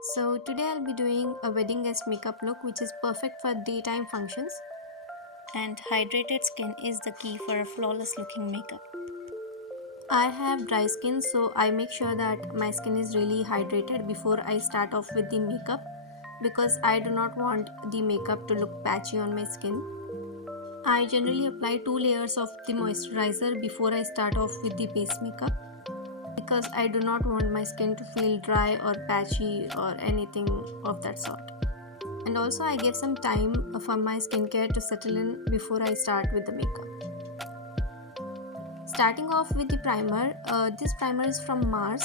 So today I'll be doing a wedding guest makeup look which is perfect for daytime functions, and hydrated skin is the key for a flawless looking makeup. I have dry skin, so I make sure that my skin is really hydrated before I start off with the makeup because I do not want the makeup to look patchy on my skin. I generally apply 2 layers of the moisturizer before I start off with the base makeup because I do not want my skin to feel dry or patchy or anything of that sort. And also I give some time for my skincare to settle in before I start with the makeup. Starting off with the primer, this primer is from Mars.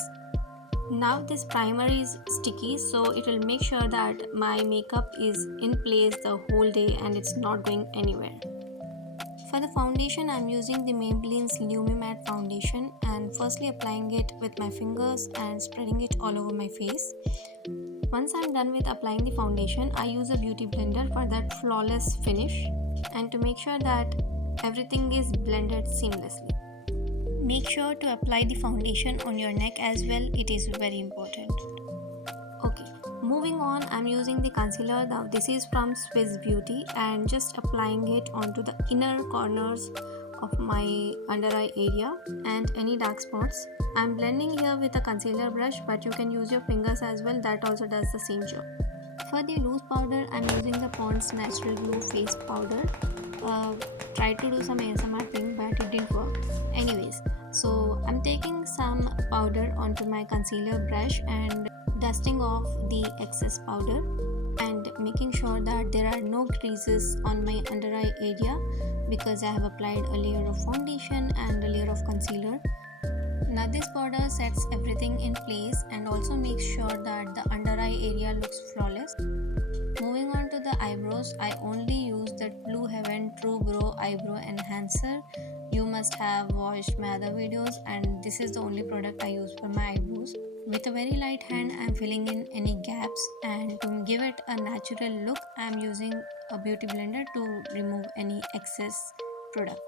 Now this primer is sticky, so it will make sure that my makeup is in place the whole day and it's not going anywhere. For the foundation, I'm using the Maybelline's Lumi Matte foundation and firstly applying it with my fingers and spreading it all over my face. Once I'm done with applying the foundation, I use a beauty blender for that flawless finish and to make sure that everything is blended seamlessly. Make sure to apply the foundation on your neck as well, it is very important. Okay, moving on, I'm using the concealer. Now this is from Swiss Beauty and just applying it onto the inner corners of my under eye area and any dark spots. I'm blending here with a concealer brush, but you can use your fingers as well, that also does the same job. For the loose powder, I'm using the Pond's Natural Glow Face Powder. Tried to do some ASMR thing but it didn't work. Anyways, so I'm taking some powder onto my concealer brush and dusting off the excess powder and making sure that there are no creases on my under eye area because I have applied a layer of foundation and a layer of concealer. Now this powder sets everything in place and also makes sure that the under eye area looks flawless. Moving on to the eyebrows, I only use the Blue Heaven True Brow Eyebrow Enhancer. You must have watched my other videos and this is the only product I use for my eyebrows. With a very light hand, I am filling in any gaps, and to give it a natural look, I am using a beauty blender to remove any excess product.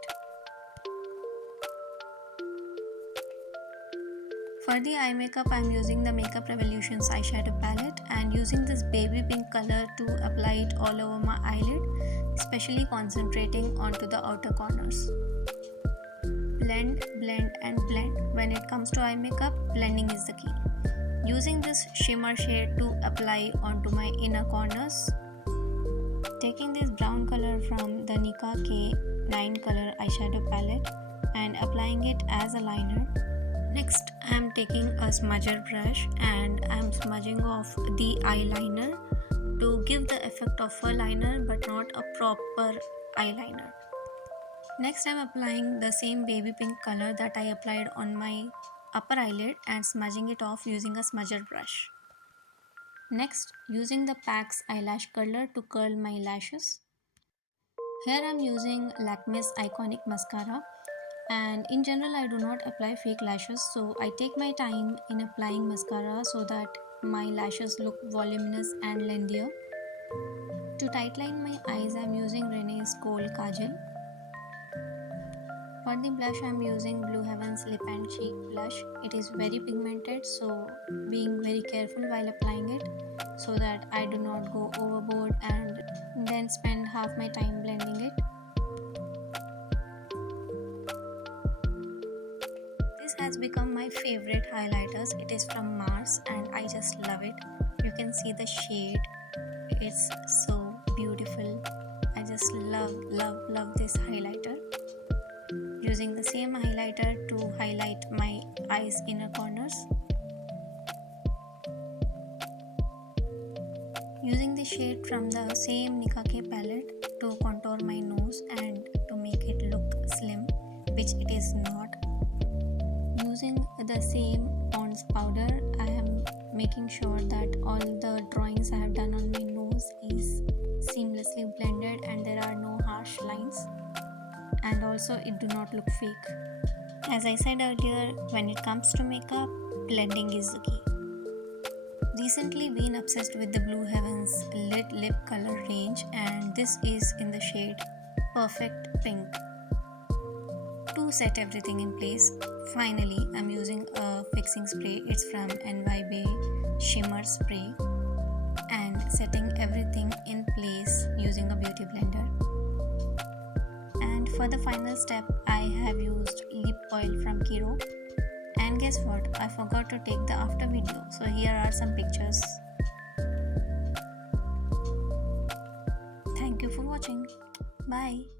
For the eye makeup, I am using the Makeup Revolution's eyeshadow palette and using this baby pink color to apply it all over my eyelid, especially concentrating onto the outer corners. Blend, blend and blend. When it comes to eye makeup, blending is the key. Using this shimmer shade to apply onto my inner corners. Taking this brown color from the Nika K9 color eyeshadow palette and applying it as a liner. Next, I am taking a smudger brush and I am smudging off the eyeliner to give the effect of a liner but not a proper eyeliner. Next, I am applying the same baby pink color that I applied on my upper eyelid and smudging it off using a smudger brush. Next, using the PAX eyelash curler to curl my lashes. Here I am using Lakme's Iconic Mascara, and in general I do not apply fake lashes, so I take my time in applying mascara so that my lashes look voluminous and lengthier. To tightline my eyes, I am using Renee's Kohl Kajal. For the blush, I am using Blue Heaven's Lip and Cheek blush. It is very pigmented, so being very careful while applying it so that I do not go overboard and then spend half my time blending it. This has become my favorite highlighters. It is from Mars and I just love it. You can see the shade. It's so beautiful. I just love this highlighter. Using the same highlighter to highlight my eyes inner corners. Using the shade from the same Nika K palette to contour my nose and to make it look slim, which it is not. Using the same Pond's powder, I am making sure that all the drawings I have done on my nose is seamlessly blended and there are no harsh lines. And also it do not look fake. As I said earlier, when it comes to makeup, blending is the key. Recently been obsessed with the Blue Heavens Lit Lip color range and this is in the shade Perfect Pink. To set everything in place, finally I'm using a fixing spray. It's from NYB Shimmer Spray and setting everything in place using a beauty blender. And for the final step, I have used lip oil from Kiro. And guess what? I forgot to take the after video. So here are some pictures. Thank you for watching. Bye.